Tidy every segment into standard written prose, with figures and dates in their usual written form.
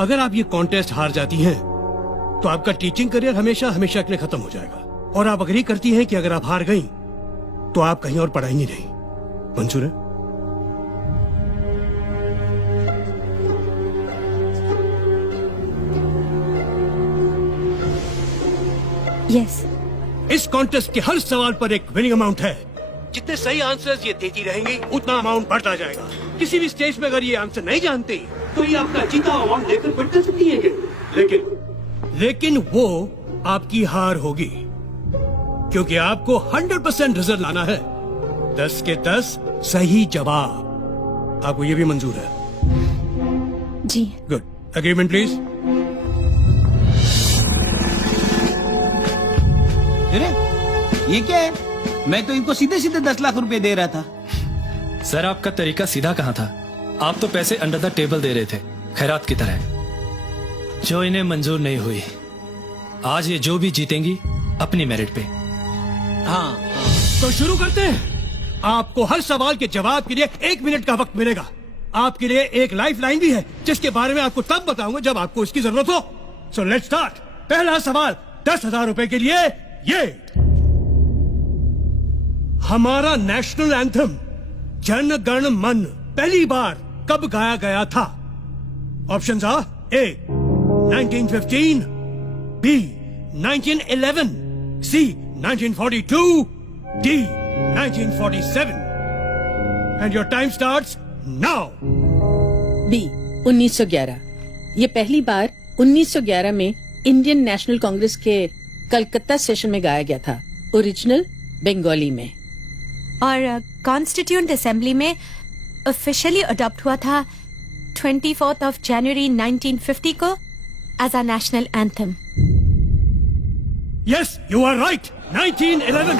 अगर आप ये कॉन्टेस्ट हार जाती हैं तो आपका टीचिंग करियर हमेशा हमेशा के लिए खत्म हो जाएगा। और आप अग्री करती हैं कि अगर आप हार गई तो आप कहीं और पढ़ाएंगी नहीं। मंजूर है? यस। इस कॉन्टेस्ट के हर सवाल पर एक विनिंग अमाउंट है। जितने सही आंसर्स ये देती रहेंगी उतना अमाउंट बढ़ता जाएगा। किसी भी स्टेज पे अगर ये आंसर नहीं जानती तो ये आपका जीता अवार्ड लेकर फिर कर सकती है। लेकिन वो आपकी हार होगी, क्योंकि आपको 100% रिजल्ट लाना है। 10 के 10 सही जवाब। आपको ये भी मंजूर है? जी। गुड। Agreement please. अरे ये क्या है? मैं तो इनको सीधे सीधे 10 लाख रुपए दे रहा था। सर आपका तरीका सीधा कहाँ था? आप तो पैसे अंडर द टेबल दे रहे थे, खैरात की तरह, जो इन्हें मंजूर नहीं हुई। आज ये जो भी जीतेंगी अपनी मेरिट पे। हाँ। तो शुरू करते हैं। आपको हर सवाल के जवाब के लिए 1 मिनट का वक्त मिलेगा। आपके लिए एक लाइफ लाइन भी है जिसके बारे में आपको तब बताऊंगा जब आपको इसकी जरूरत हो। So let's start. पहला सवाल 10,000 रुपए के लिए। ये हमारा नेशनल एंथम जन गण मन पहली बार कब गाया गया था? Options are A 1915, B 1911, C 1942, D 1947। And your time starts now. B 1911। ये पहली बार 1911 में इंडियन नेशनल कांग्रेस के कलकत्ता सेशन में गाया गया था, ओरिजिनल बंगाली में। और कॉन्स्टिट्यूएंट असेंबली में ऑफिशियली अडॉप्ट हुआ था 24 जनवरी 1950 को as a national anthem. Yes, you are right. 1911।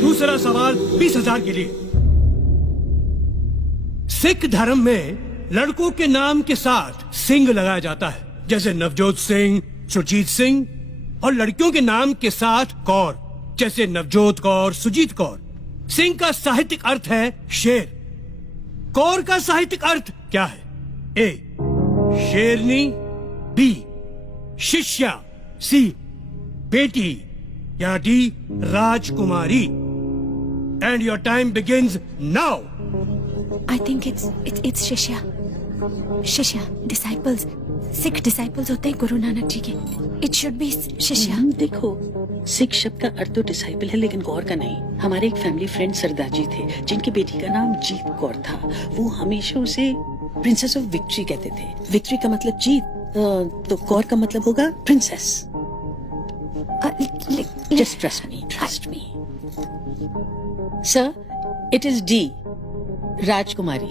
दूसरा सवाल 20,000 के लिए। सिख धर्म में लड़कों के नाम के साथ सिंह लगाया जाता है, जैसे नवजोत सिंह, सुरजीत सिंह, और लड़कियों के नाम के साथ कौर, जैसे नवजोत कौर, सुजीत कौर। सिंह का साहित्यिक अर्थ है शेर। कौर का साहित्यिक अर्थ क्या है? ए शेरनी, बी शिष्या, सी बेटी, या D Rajkumari. And your time begins now. I think it's शिष्या। शिष्या डिसाइपल्स, सिख डिसाइपल्स होते हैं गुरु नानक जी के। इट शुड बी शिष्या। देखो, सिख शब्द का अर्थ तो डिसाइपल है, लेकिन कौर का नहीं। हमारे एक फैमिली फ्रेंड सरदार जी थे, जिनकी बेटी का नाम जीत कौर था। वो हमेशा उसे प्रिंसेस ऑफ विक्ट्री कहते थे। विक्ट्री का मतलब जीत, तो कौर का मतलब होगा princess. Just trust me sir, it is D राजकुमारी।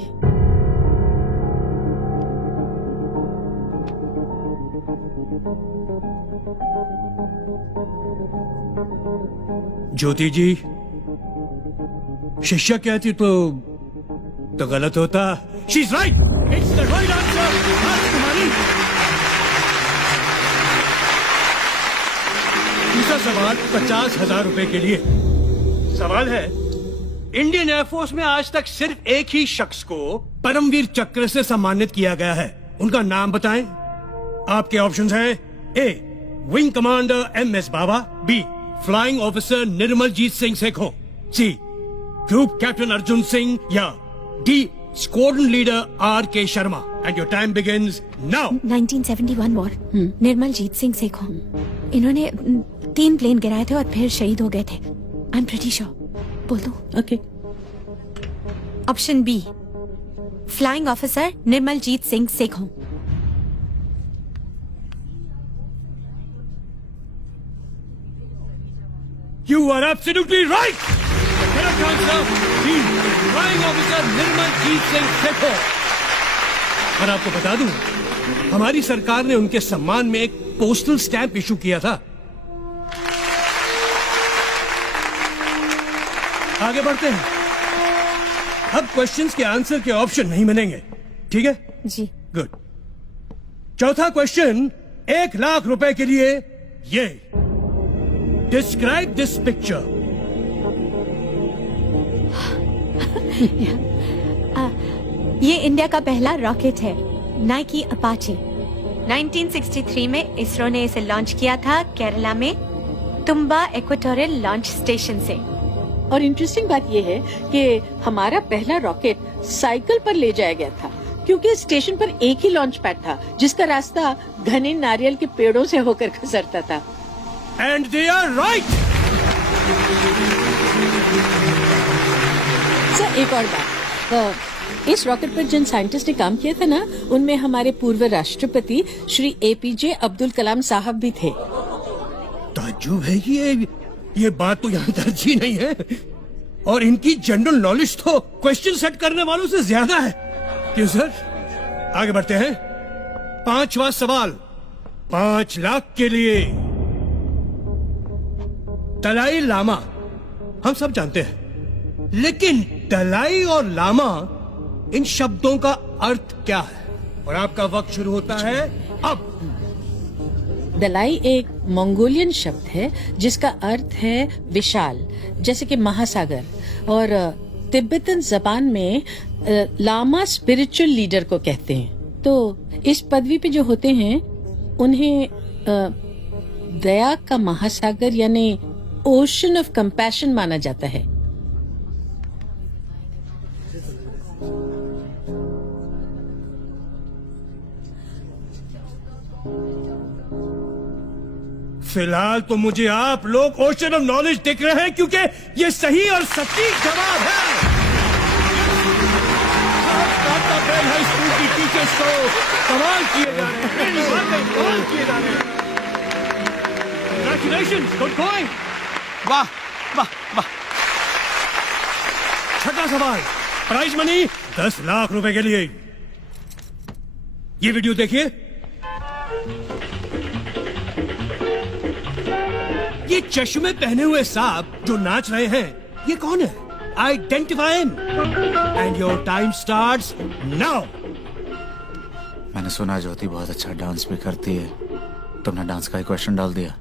ज्योति जी, शिष्या कहती तो गलत होता। She is right. It's the right answer, राजकुमारी। दूसरा सवाल 50,000 रुपए के लिए। सवाल है, इंडियन एयरफोर्स में आज तक सिर्फ एक ही शख्स को परमवीर चक्र से सम्मानित किया गया है। उनका नाम बताएं। आपके ऑप्शंस हैं A wing commander MS Baba, B flying officer Nirmaljit Singh Sekhon, C group captain Arjun Singh, या D squadron leader RK Sharma. And your time begins now. 1971 war, Nirmaljit Singh Sekhon. इन्होंने 3 प्लेन गिराए थे और फिर शहीद हो गए थे। I am pretty sure. बोल दो। Okay. Option B flying officer Nirmaljit Singh Sekhon. You are absolutely right. The correct answer is Flying Officer Nirmaljit Singh Sekhon. और आपको बता दूं, हमारी सरकार ने उनके सम्मान में एक पोस्टल स्टैंप इशू किया था। आगे बढ़ते हैं। अब क्वेश्चंस के आंसर के ऑप्शन नहीं मिलेंगे, ठीक है? जी। गुड। चौथा क्वेश्चन 1 लाख रुपए के लिए। ये डिस्क्राइब दिस पिक्चर। ये इंडिया का पहला रॉकेट है, नाइकी अपाचे। 1963 में इसरो ने इसे लॉन्च किया था केरला में तुम्बा इक्वेटोरियल लॉन्च स्टेशन से। और इंटरेस्टिंग बात यह है कि हमारा पहला रॉकेट साइकिल पर ले जाया गया था, क्योंकि स्टेशन पर एक ही लॉन्च पैड था जिसका रास्ता घने नारियल के पेड़ों से होकर गुजरता था। And they are right. Sir, एक और बात, इस रॉकेट पर जिन साइंटिस्ट ने काम किया था ना, उनमें हमारे पूर्व राष्ट्रपति श्री APJ अब्दुल कलाम साहब भी थे। ताज्जुब है कि ये बात तो यहाँ दर्ज ही नहीं है, और इनकी जनरल नॉलेज तो क्वेश्चन सेट करने वालों से ज्यादा है। क्यों सर? आगे बढ़ते हैं। 5वां सवाल 5 लाख के लिए। दलाई लामा हम सब जानते हैं, लेकिन दलाई और लामा इन शब्दों का अर्थ क्या है? और आपका वक्त शुरू होता है अब। दलाई एक मंगोलियन शब्द है जिसका अर्थ है विशाल, जैसे कि महासागर, और तिब्बतन जबान में लामा स्पिरिचुअल लीडर को कहते हैं। तो इस पदवी पे जो होते हैं उन्हें दया का महासागर यानी ओशन ऑफ कंपैशन माना जाता है। फिलहाल तो मुझे आप लोग ओशन ऑफ नॉलेज दिख रहे हैं, क्योंकि ये सही और सटीक जवाब है। हाई स्कूल की टीचर्स को कमाल किए जा रहे हैं, कमाल किए जा रहे हैं। Congratulations, good going. वाह वाह वाह। 6वां सवाल, प्राइज मनी 10 लाख रुपए के लिए। ये वीडियो देखिए। ये चश्मे पहने हुए सांप जो नाच रहे हैं, ये कौन है? Identify him and your time starts now. मैंने सुना ज्योति बहुत अच्छा डांस भी करती है। तुमने डांस का ही क्वेश्चन डाल दिया।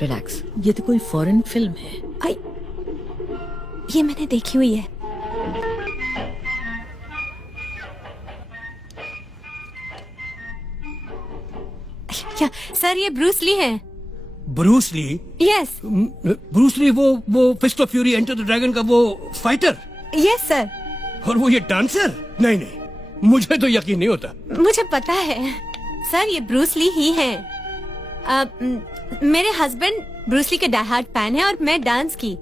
रिलैक्स। ये तो कोई फॉरेन फिल्म है। आई, ये मैंने देखी हुई है। क्या सर, ये ब्रूस ली है? Bruce Lee? Yes. Bruce Lee वो Fist of Fury Enter the Dragon का वो फाइटर? Yes sir. और वो ये डांसर? नहीं नहीं, मुझे तो यकीन नहीं होता। मुझे पता है सर, ये ब्रूस ली ही है। मेरे हस्बैंड ब्रूस ली के डाई हार्ड फैन है और मैं डांस की।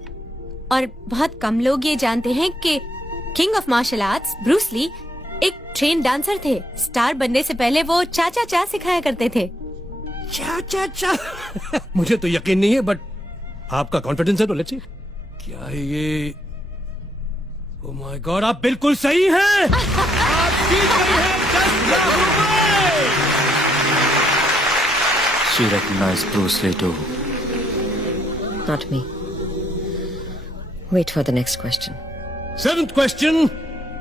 और बहुत कम लोग ये जानते हैं कि king of martial arts Bruce Lee एक ट्रेन डांसर थे। स्टार बनने से पहले वो चाचा चा सिखाया करते थे। चा मुझे तो यकीन नहीं है, बट आपका कॉन्फिडेंस है तो लेट्स सी। क्या है ये? ओह माय गॉड, आप बिल्कुल सही हैं। आप जीत गए हैं 10 लाख रुपए। She recognized Bruce Lee too. Not me. Wait for the next question. 7th question,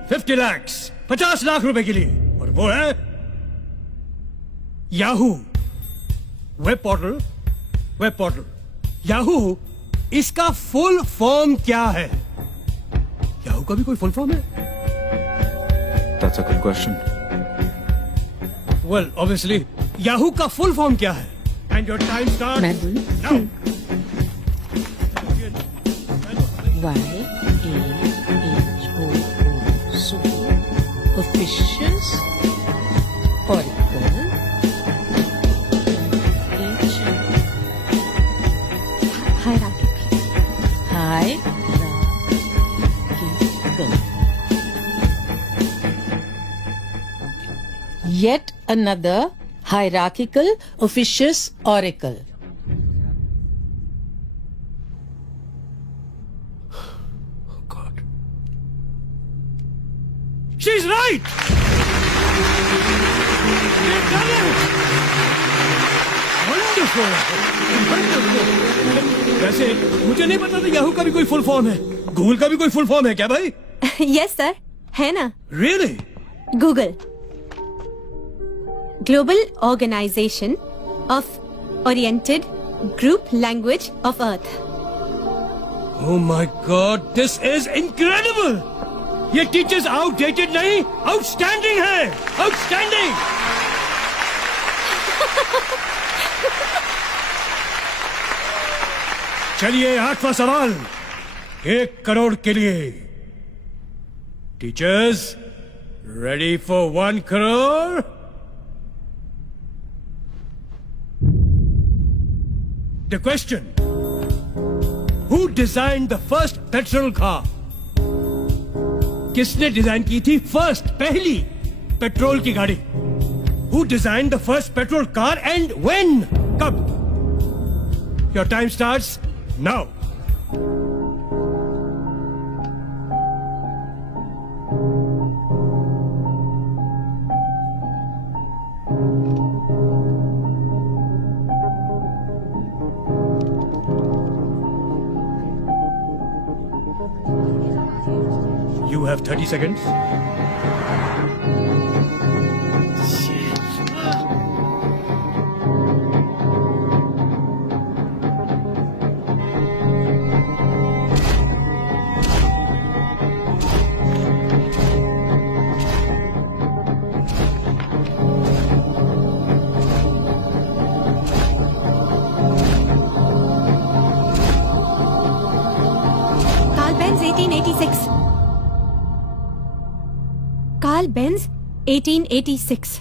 50 lakhs, 50 lakh रुपए के लिए। और वो है याहू वेब पोर्टल। याहू, इसका फुल फॉर्म क्या है? याहू का भी कोई फुल फॉर्म है? That's a good question. Well, obviously, Yahoo का फुल फॉर्म क्या है? And your time starts मैं बोलूं? now. YAHO so officials Oracle hierarchical. Yet another hierarchical officious oracle. Oh God. She's right. We've done it. Wonderful. वैसे मुझे नहीं पता था याहू का भी कोई फुल फॉर्म है। गूगल का भी कोई फुल फॉर्म है क्या भाई? यस सर, है ना। Really? Google, global organisation of oriented group language of earth. Oh my God, this is incredible. ये टीचर्स आउटडेटेड नहीं, आउटस्टैंडिंग है, आउटस्टैंडिंग। चलिए 8वां सवाल 1 करोड़ के लिए। Teachers ready for 1 crore? The question: Who designed the first petrol car? किसने design की थी पहली पेट्रोल की गाड़ी? Who designed the first petrol car and when? कब? Your time starts now. You have 30 seconds. Carl Benz 1886. Carl Benz 1886.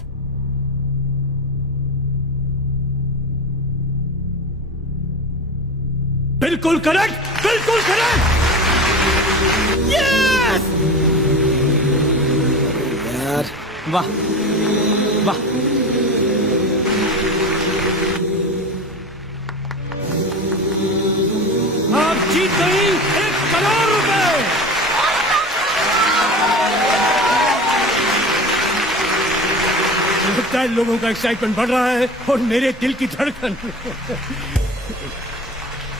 बिल्कुल correct, बिल्कुल correct. Yes! वाह वाह। आप जीत गई 1 करोड़ रुपए। लगता है लोगों का एक्साइटमेंट बढ़ रहा है और मेरे दिल की धड़कन।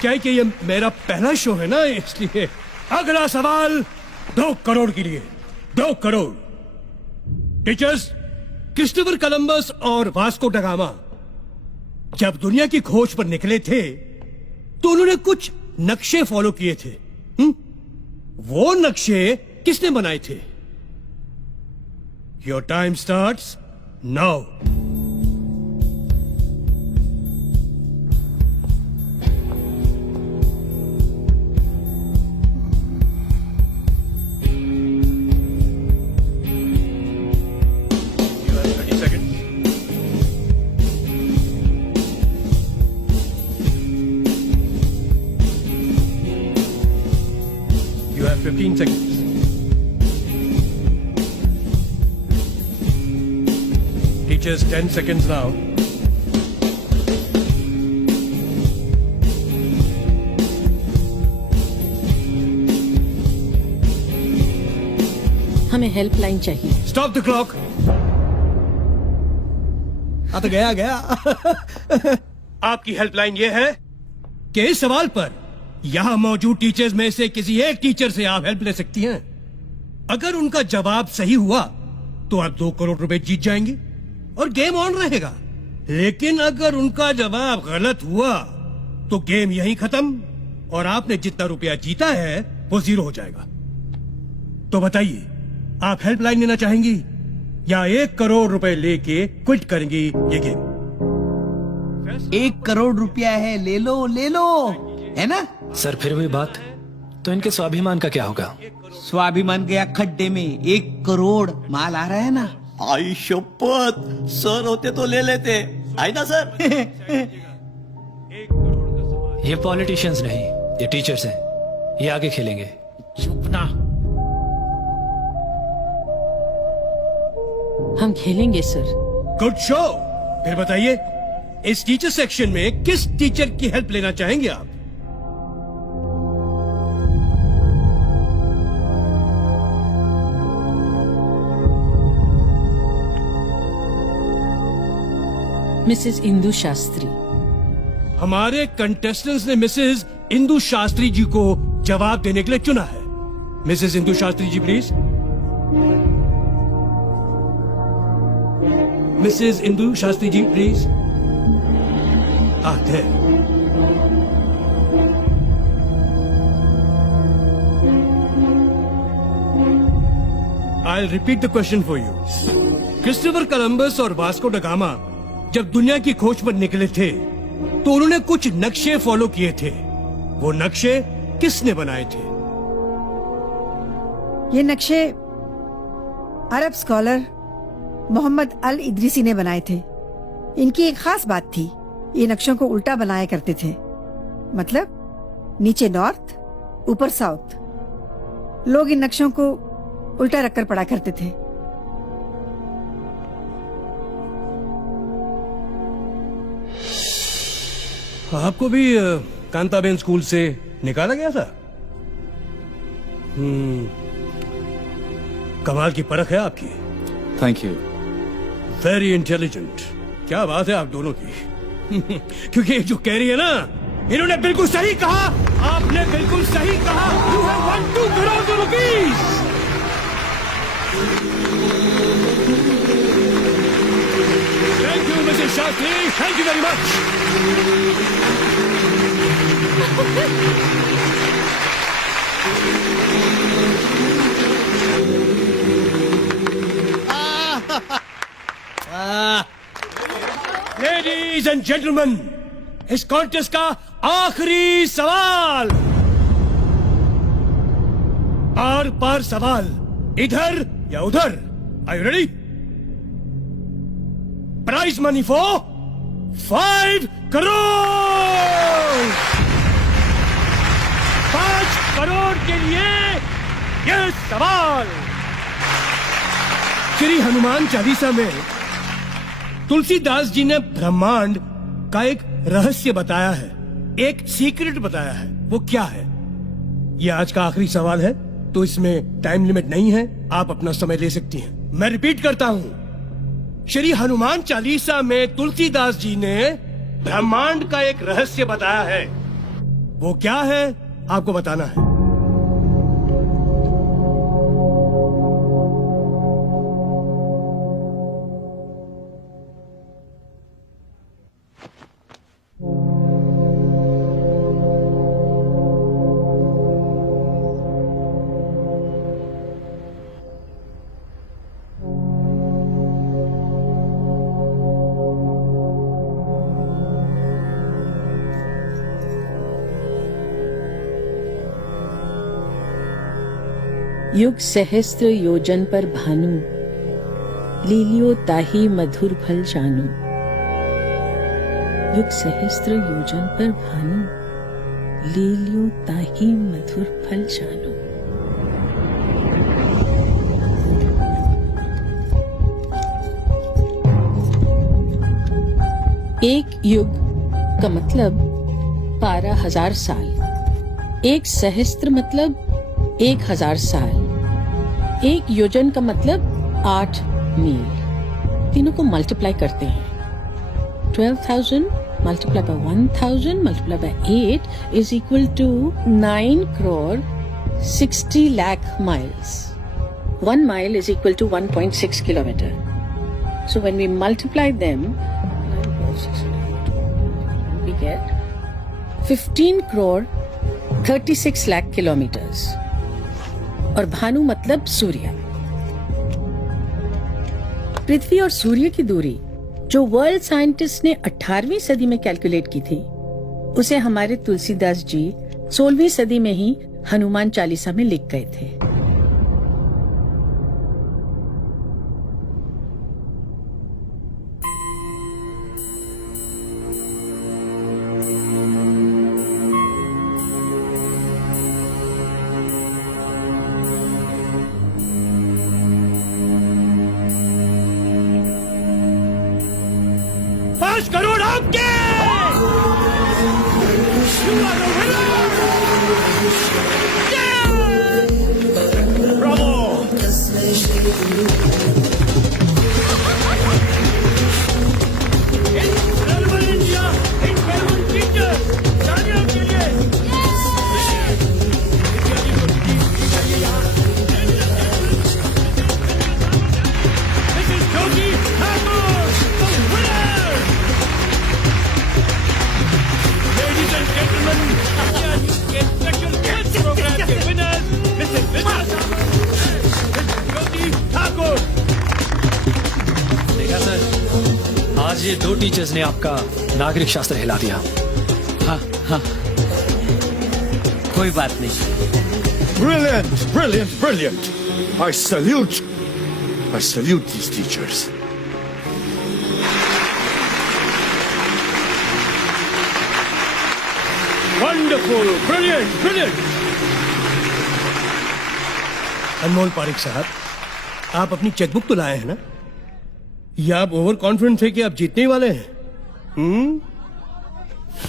क्या है कि ये मेरा पहला शो है ना, इसलिए। अगला सवाल 2 करोड़ के लिए। 2 करोड़। टीचर्स, क्रिस्टोफर कोलंबस और वास्को ड गामा जब दुनिया की खोज पर निकले थे तो उन्होंने कुछ नक्शे फॉलो किए थे। वो नक्शे किसने बनाए थे? Your time starts now. You have 30 seconds. You have 15 seconds. Teachers, 10 seconds now. हमें हेल्पलाइन चाहिए। Stop the clock. तो गया। आपकी हेल्पलाइन ये है कि इस सवाल पर यहां मौजूद टीचर्स में से किसी एक टीचर से आप हेल्प ले सकती हैं। अगर उनका जवाब सही हुआ तो आप 2 करोड़ रुपए जीत जाएंगी और गेम ऑन रहेगा। लेकिन अगर उनका जवाब गलत हुआ तो गेम यहीं खत्म और आपने जितना रुपया जीता है वो 0 हो जाएगा। तो बताइए, आप हेल्पलाइन लेना चाहेंगी या 1 करोड़ रुपए लेके क्विट करेंगी ये गेम? 1 करोड़ रुपया है, ले लो, है ना? सर फिर वही बात, तो इनके स्वाभिमान का क्या होगा? स्वाभिमान गया खड्डे में। 1 करोड़ माल आ रहा है ना। आई शपथ, सर होते तो ले लेते, आई ना सर। ये पॉलिटिशियंस नहीं, ये टीचर्स हैं। ये आगे खेलेंगे। चुप ना। हम खेलेंगे सर। Good show. फिर बताइए, इस टीचर सेक्शन में किस टीचर की हेल्प लेना चाहेंगे आप? मिसेस इंदु शास्त्री। हमारे कंटेस्टेंट्स ने मिसेस इंदु शास्त्री जी को जवाब देने के लिए चुना है। Mrs Indu Shastri ji please. Mrs Indu Shastri ji please. आते I'll repeat the question for you. Christopher Columbus और वास्को ड गामा जब दुनिया की खोज पर निकले थे तो उन्होंने कुछ नक्शे फॉलो किए थे। वो नक्शे किसने बनाए थे? ये नक्शे अरब स्कॉलर मोहम्मद अल इदरीसी ने बनाए थे। इनकी एक खास बात थी, ये नक्शों को उल्टा बनाया करते थे, मतलब नीचे नॉर्थ ऊपर साउथ। लोग इन नक्शों को उल्टा रखकर पढ़ा करते थे। आपको भी कांताबेन स्कूल से निकाला गया था? कमाल की परख है आपकी। Thank you. Very intelligent. क्या बात है आप दोनों की। क्योंकि जो कह रही है ना, इन्होंने बिल्कुल सही कहा, आपने बिल्कुल सही कहा। You have won 2 crore rupees. Thank you, Mrs. Shastri. Thank you very much. Ladies and gentlemen, इस कॉन्टेस्ट का आखिरी सवाल। आर पार सवाल, इधर या उधर। Are you ready? Prize money for 5 crore. 5 crore के लिए ये सवाल। श्री हनुमान चालीसा में तुलसीदास जी ने ब्रह्मांड का एक रहस्य बताया है, एक सीक्रेट बताया है। वो क्या है? ये आज का आखिरी सवाल है, तो इसमें टाइम लिमिट नहीं है, आप अपना समय ले सकती हैं। मैं रिपीट करता हूँ, श्री हनुमान चालीसा में तुलसीदास जी ने ब्रह्मांड का एक रहस्य बताया है। वो क्या है आपको बताना है। युग सहस्त्र योजन पर भानु, लीलियो ताही मधुर फल जानू। युग सहस्त्र योजन पर भानु, लीलियो ताही मधुर फल जानू। एक युग का मतलब 12,000 साल। एक सहस्त्र मतलब 1,000 साल। एक योजन का मतलब 8 मील। तीनों को मल्टीप्लाई करते हैं। 12,000 multiply by 1,000 multiply by 8 is equal to 9 crore 60 lakh miles. 1 mile is equal to 1.6 kilometer. So when we multiply them, we get 15 crore 36 lakh kilometers. और भानु मतलब सूर्य। पृथ्वी और सूर्य की दूरी जो वर्ल्ड साइंटिस्ट ने 18वीं सदी में कैलकुलेट की थी, उसे हमारे तुलसीदास जी 16वीं सदी में ही हनुमान चालीसा में लिख गए थे। करोड़ आपके। You are the winner! Yeah! Bravo! Incredible India! Incredible teacher! तालियां के लिए! This is Jyoti Thakur, the winner! Ladies and gentlemen, ये special guest program के ये 2 टीचर्स ने आपका नागरिक शास्त्र हिला दिया। हाँ हाँ, कोई बात नहीं। Brilliant, brilliant, brilliant. I salute these teachers. Wonderful, brilliant, brilliant. Anmol Pareek साहब, आप अपनी चेकबुक तो लाए हैं ना? या आप ओवर कॉन्फिडेंट थे कि आप जीतने ही वाले हैं?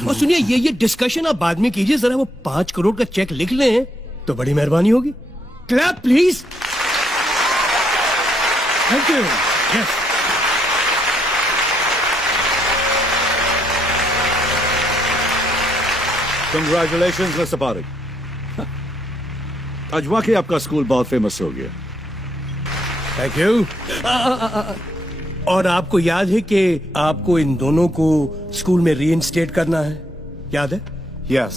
और सुनिए, ये डिस्कशन आप बाद में कीजिए, जरा वो 5 करोड़ का चेक लिख लें तो बड़ी मेहरबानी होगी। Clap please. Thank you. Yes. Congratulations, Mr. Parik. आज वाकई आपका स्कूल बहुत फेमस हो गया। Thank you. और आपको याद है कि आपको इन दोनों को स्कूल में रीइंस्टेट करना है, याद है? Yes.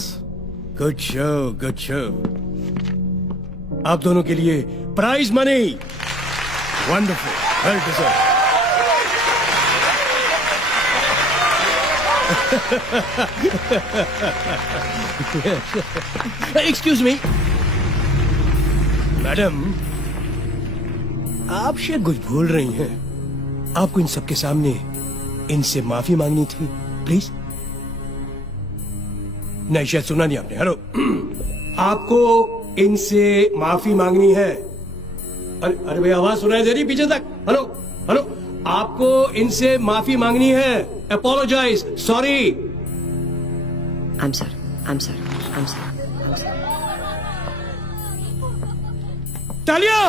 Good show, good show. आप दोनों के लिए prize money. Wonderful, well deserve. Excuse me madam, आप शायद कुछ भूल रही हैं। आपको इन सबके सामने इनसे माफी मांगनी थी, प्लीज। नहीं, शायद सुना नहीं आपने। हेलो, आपको इनसे माफी मांगनी है। अरे भाई, आवाज सुनाई दे रही पीछे तक? हेलो हेलो, आपको इनसे माफी मांगनी है। Apologise, sorry. I'm sorry. I'm sorry. I'm sorry. I'm sorry. तालियां।